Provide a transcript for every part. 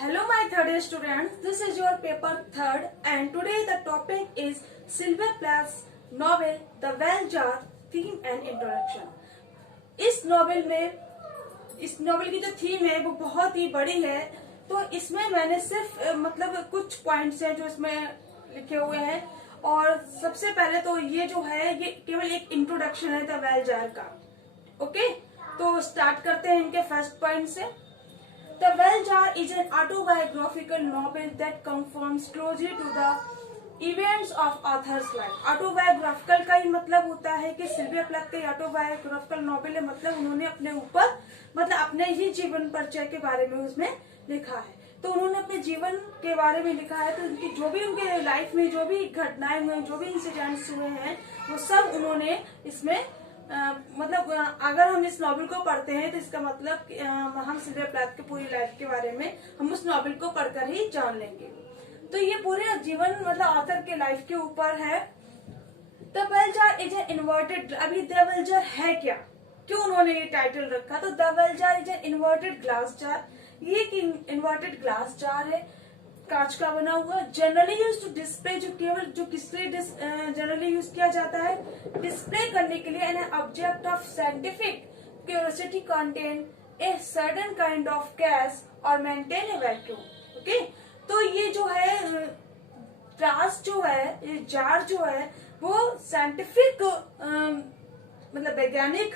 Hello my third year students, this is your paper third and today the topic is Sylvia Plath's novel The Well Jar theme and introduction। इस novel की जो theme है वो बहुत ही बड़ी है, तो इसमें मैंने सिर्फ मतलब कुछ पॉइंट्स हैं जो इसमें लिखे हुए हैं। और सबसे पहले तो ये जो है ये केवल एक इंट्रोडक्शन है द वेल जार का। ओके, तो स्टार्ट करते हैं इनके फर्स्ट पॉइंट से। The Well Jar is an autobiographical novel that conforms closely to the events of author's life। Autobiographical का ही मतलब होता है कि सिल्विया प्लैथ का ऑटोबायोग्राफिकल नॉवेल है, मतलब उन्होंने अपने ऊपर मतलब अपने ही जीवन परिचय के बारे में उसमें लिखा है। तो उन्होंने अपने जीवन के बारे में लिखा है, तो उनकी जो भी उनके लाइफ में जो भी घटनाएं हुए, जो भी इंसिडेंट्स हुए हैं, वो सब उन्होंने इसमें मतलब अगर हम इस नॉवेल को पढ़ते हैं तो इसका मतलब हम सिल्विया प्लैथ की पूरी लाइफ के बारे में हम उस नॉवेल को पढ़कर ही जान लेंगे। तो ये पूरे जीवन मतलब ऑथर के लाइफ के ऊपर है। The well jar is an inverted, अभी द वेल जार है क्या, क्यों उन्होंने ये टाइटल रखा? तो the well jar is an inverted glass jar. ये एक इन्वर्टेड ग्लास जार है, कांच का बना हुआ, जनरली यूज टू डिस्प्ले, जो केवल जो किस लिए जनरली यूज किया जाता है, डिस्प्ले करने के लिए। An object of scientific curiosity contain a certain kind of gas और मेंटेन ए वैक्यूम। ओके, तो ये जो है ग्लास जो है, ये जार जो है वो साइंटिफिक मतलब वैज्ञानिक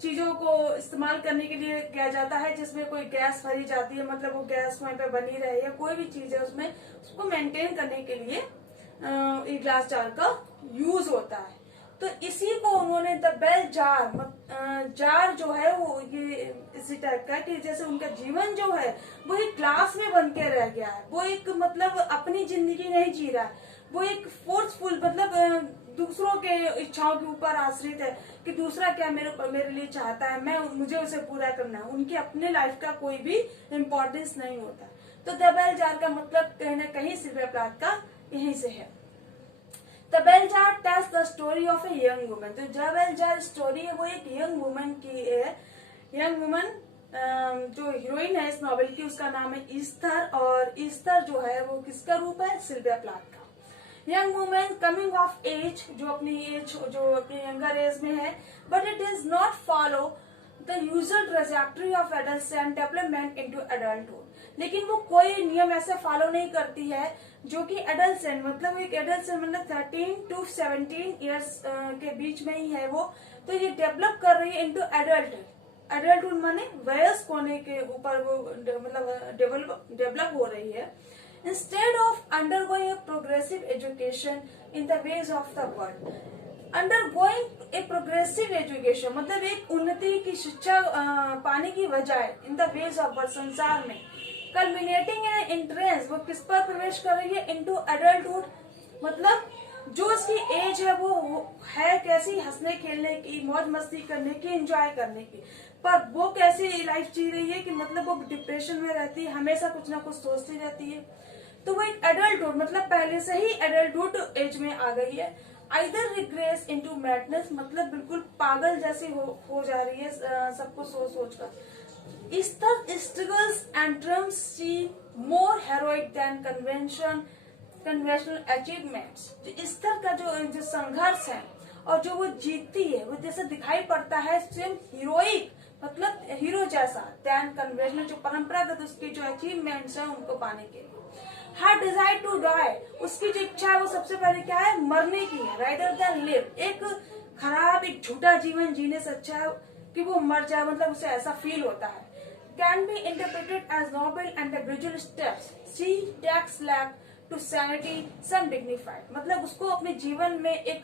चीजों को इस्तेमाल करने के लिए किया जाता है, जिसमें कोई गैस भरी जाती है, मतलब वो गैस वहीं पे बनी रहे या कोई भी चीज है उसमें उसको मेंटेन करने के लिए ये ग्लास जार का यूज होता है। तो इसी को उन्होंने द वेल जार, जार जो है वो ये इसी टाइप का कि जैसे उनका जीवन जो है वो एक ग्लास में बन के रह गया है, वो एक मतलब अपनी जिंदगी नहीं जी रहा है, वो एक फोर्सफुल मतलब दूसरों के इच्छाओं के ऊपर आश्रित है कि दूसरा क्या मेरे लिए चाहता है, मुझे उसे पूरा करना है। उनकी अपने लाइफ का कोई भी इम्पोर्टेंस नहीं होता। तो द वेल जार का मतलब कहीं ना कहीं सिल्विया प्लैथ का यहीं से है। The well jar tells the story of A young woman. तो द वेल जार स्टोरी है वो एक यंग वुमन की है। यंग वुमन जो हीरोइन है इस नॉवेल की, उसका नाम है ईस्थर, और ईस्थर जो है वो किसका रूप है? सिल्विया प्लैथ का। Young women coming of age, जो अपनी यंगर एज में है, but it is not follow the usual trajectory of adult development into adulthood. लेकिन वो कोई नियम ऐसे फॉलो नहीं करती है जो कि एडल्ट मतलब एक एडल्ट मतलब 13 to 17 ईयर्स के बीच में ही है वो। तो ये डेवलप कर रही है इनटू एडल्टहुड माने वयस्क होने के ऊपर वो मतलब डेवलप हो रही है। Instead of undergoing a progressive education in the ways of the world, undergoing a progressive education मतलब एक उन्नति की शिक्षा पाने की बजाय in the ways of world संसार में, culminating in an entrance, वो किस पर प्रवेश कर रही है? into adulthood, मतलब जो उसकी एज है वो है कैसी, हंसने खेलने की, मौज मस्ती करने की, एंजॉय करने की, पर वो कैसी लाइफ जी रही है कि मतलब वो डिप्रेशन में रहती है, हमेशा कुछ ना कुछ सोचती रहती है। तो वो एक एडल्टहुड मतलब पहले से ही एडल्टहुड एज में आ गई है। आइदर रिग्रेस इनटू मैडनेस, मतलब बिल्कुल पागल जैसी हो जा रही है सबको सोच कर। Esther struggles and dreams seem more heroic than conventional achievements. Esther का जो संघर्ष है और जो वो जीतती है वो जैसे दिखाई पड़ता है स्वयं हीरोइक मतलब हीरो जैसा, देन कन्वेंशनल जो परंपरागत उसकी जो अचीवमेंट्स है उनको पाने के लिए। हर डिजायर टू डाई, उसकी जो इच्छा है वो सबसे पहले क्या है? मरने की है, रादर देन लिव। एक खराब एक झूठा जीवन जीने से अच्छा है कि वो मर जाए, मतलब उसे ऐसा फील होता है। Can be interpreted as noble and the gradual steps she takes lack to sanity some dignified, मतलब उसको अपने जीवन में एक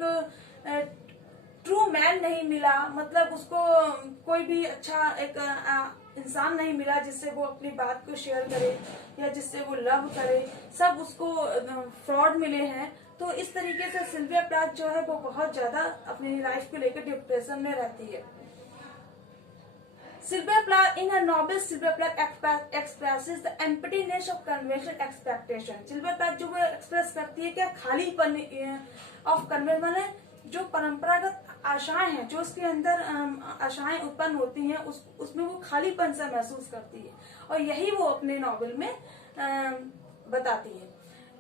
ट्रू मैन नहीं मिला, मतलब उसको कोई भी अच्छा एक इंसान नहीं मिला जिससे वो अपनी बात को शेयर करे या जिससे वो लव करे, सब उसको फ्रॉड मिले हैं। तो इस तरीके से सिल्विया प्लैथ जो है वो बहुत ज्यादा अपनी लाइफ को लेकर डिप्रेशन में रहती है। Sylvia Plath in her novel Sylvia Plath expresses the emptiness of conventional expectation। Sylvia Plath जो वो एक्सप्रेस करती है क्या? खालीपन ऑफ कन्वेंशन, जो परंपरागत आशाएं हैं, जो उसके अंदर आशाएं उत्पन्न होती हैं, उसमें वो खालीपन सा महसूस करती है, और यही वो अपने नॉवेल में बताती है।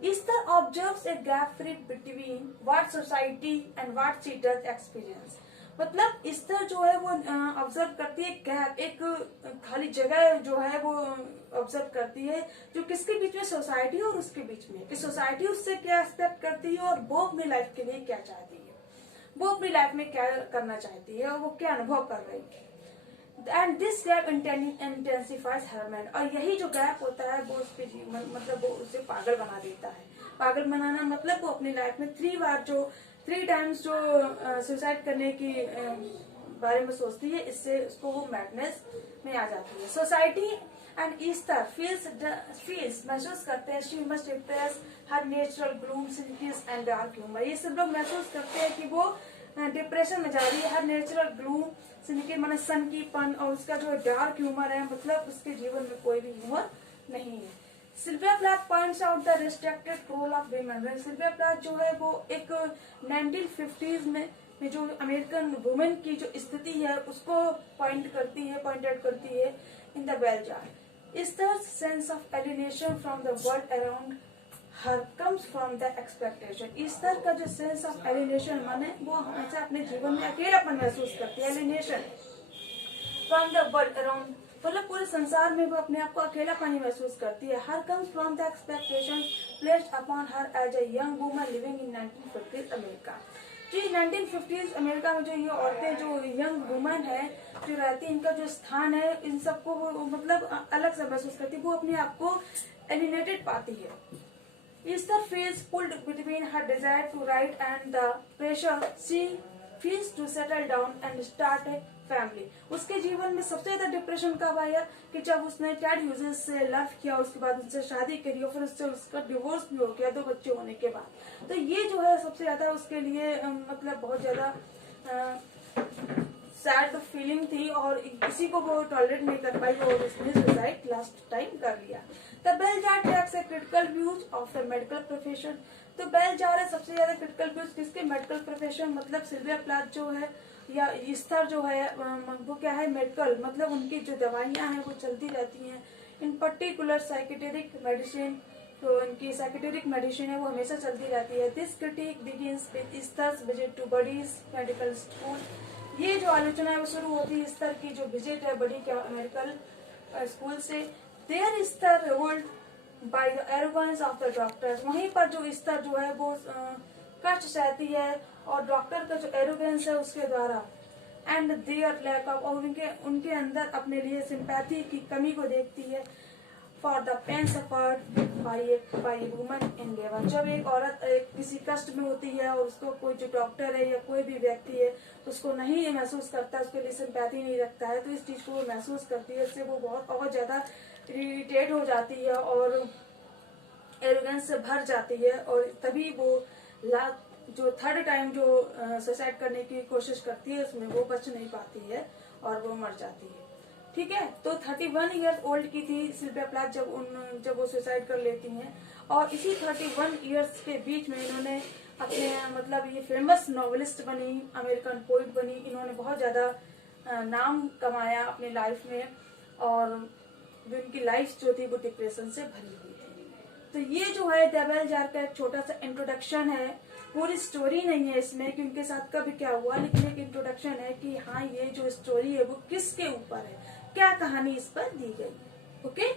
Easter observes a gap free between what society and what she does experience. मतलब ईस्टर जो है वो ऑब्जर्व करती है गैप, एक खाली जगह जो है वो ऑब्जर्व करती है, जो किसके बीच में, सोसाइटी और उसके बीच में, कि सोसाइटी उससे क्या एक्सपेक्ट करती है और वो अपनी लाइफ के लिए क्या चाहती है, वो अपनी लाइफ में क्या करना चाहती है और वो क्या अनुभव कर रही है। And this gap intensifies her mind, और यही जो गैप होता है वो उसके जीवन, मतलब वो उसे पागल बना देता है। पागल बनाना मतलब वो अपनी लाइफ में 3 टाइम्स जो सुसाइड करने की बारे में सोचती है, इससे उसको वो मैडनेस में आ जाती है। सोसाइटी एंड ईस्टर फील्स महसूस करते हैं she must repress her natural gloom, simplicity and dark humour. ये सब लोग महसूस करते हैं कि वो डिप्रेशन में जा रही है। हर नेचुरल ग्लूम, सिंपली माने सन की पन, और उसका जो डार्क ह्यूमर है, मतलब उसके जीवन में कोई भी ह्यूमर नहीं है। Sylvia Plath points out the restricted role of women. Sylvia Plath जो है वो एक 1950s में जो अमेरिकन वुमेन की जो स्थिति है उसको पॉइंट आउट करती है in the Bell Jar. Esther's sense of alienation from the world around her comes from the expectation. Easter का जो सेंस ऑफ एलिनेशन माने वो हमेशा अपने जीवन में अकेलापन महसूस करती है। Alienation from the world around, मतलब पूरे संसार में वो अपने आप को अकेलापन महसूस करती है। Her comes from the expectation placed upon her as a young woman living in 1950s America. जी 1950s अमेरिका में जो ये औरतें, जो यंग वुमेन है जो रहती है, इनका जो स्थान है, इन सबको वो मतलब अलग से महसूस करती है, वो अपने आप को एलिनेटेड पाती है। Easter feels pulled between her desire to write and the pressure she feels to settle down and start a family. उसके जीवन में सबसे ज्यादा डिप्रेशन कब आया कि जब उसने टेड ह्यूजेस से लव किया, उसके बाद उससे शादी करी और फिर उससे उसका डिवोर्स भी हो गया 2 बच्चे होने के बाद। तो ये जो है सबसे ज्यादा उसके लिए मतलब बहुत ज्यादा सैड फीलिंग थी, और किसी को वो टॉलरेट नहीं कर पाई और उसने सुसाइड लास्ट टाइम कर लिया। The Bell Jar takes a critical views of the medical profession. तो बेल जार है सबसे ज्यादा क्रिटिकल व्यूज किसके, मेडिकल प्रोफेशन, मतलब सिल्विया प्लाथ जो है या ईस्टर जो है वो क्या है, मेडिकल, मतलब उनकी जो दवाइयां हैं वो चलती रहती हैं। इन पर्टिकुलर साइकेटेरिक मेडिसिन, तो इनकी साइकेटेरिक मेडिसिन है वो हमेशा चलती रहती है। This critic begins with Esther's visit to Buddy's medical school. ये जो आलोचना है वो शुरू होती है ईस्टर की जो विजिट है बड़ी क्या मेडिकल स्कूल से। There Esther revolt by the arrogance of the doctors. वहीं पर जो ईस्टर जो है वो कष्ट सहती है और डॉक्टर का जो एरोगेंस है उसके द्वारा, एंड देयर लैक ऑफ, और उनके अंदर अपने लिए सिंपैथी की कमी को देखती है। For the pain suffered by woman in labour. जब एक औरत किसी कष्ट में होती है और उसको कोई जो डॉक्टर है या कोई भी व्यक्ति है उसको नहीं महसूस करता, उसके लिए सिंपैथी नहीं रखता है, तो इस चीज को वो महसूस करती है, इससे वो बहुत और ज्यादा इरिटेट हो जाती है और एरोगेंस से भर जाती है, और तभी वो जो 3rd टाइम जो सुसाइड करने की कोशिश करती है उसमें वो बच नहीं पाती है और वो मर जाती है। ठीक है, तो 31 ईयर्स ओल्ड की थी सिल्विया प्लाथ जब वो सुसाइड कर लेती हैं, और इसी 31 ईयर्स के बीच में इन्होंने अपने मतलब ये फेमस नॉवेलिस्ट बनी, अमेरिकन पोइट बनी, इन्होंने बहुत ज्यादा नाम कमाया अपनी लाइफ में, और उनकी लाइफ जो थी वो डिप्रेशन से भरी हुई थी। तो ये जो है द बेल जार का एक छोटा सा इंट्रोडक्शन है, पूरी स्टोरी नहीं है इसमें कि उनके साथ कभी क्या हुआ, लेकिन एक इंट्रोडक्शन है कि हाँ ये जो स्टोरी है वो किसके ऊपर है, क्या कहानी इस पर दी गई। ओके।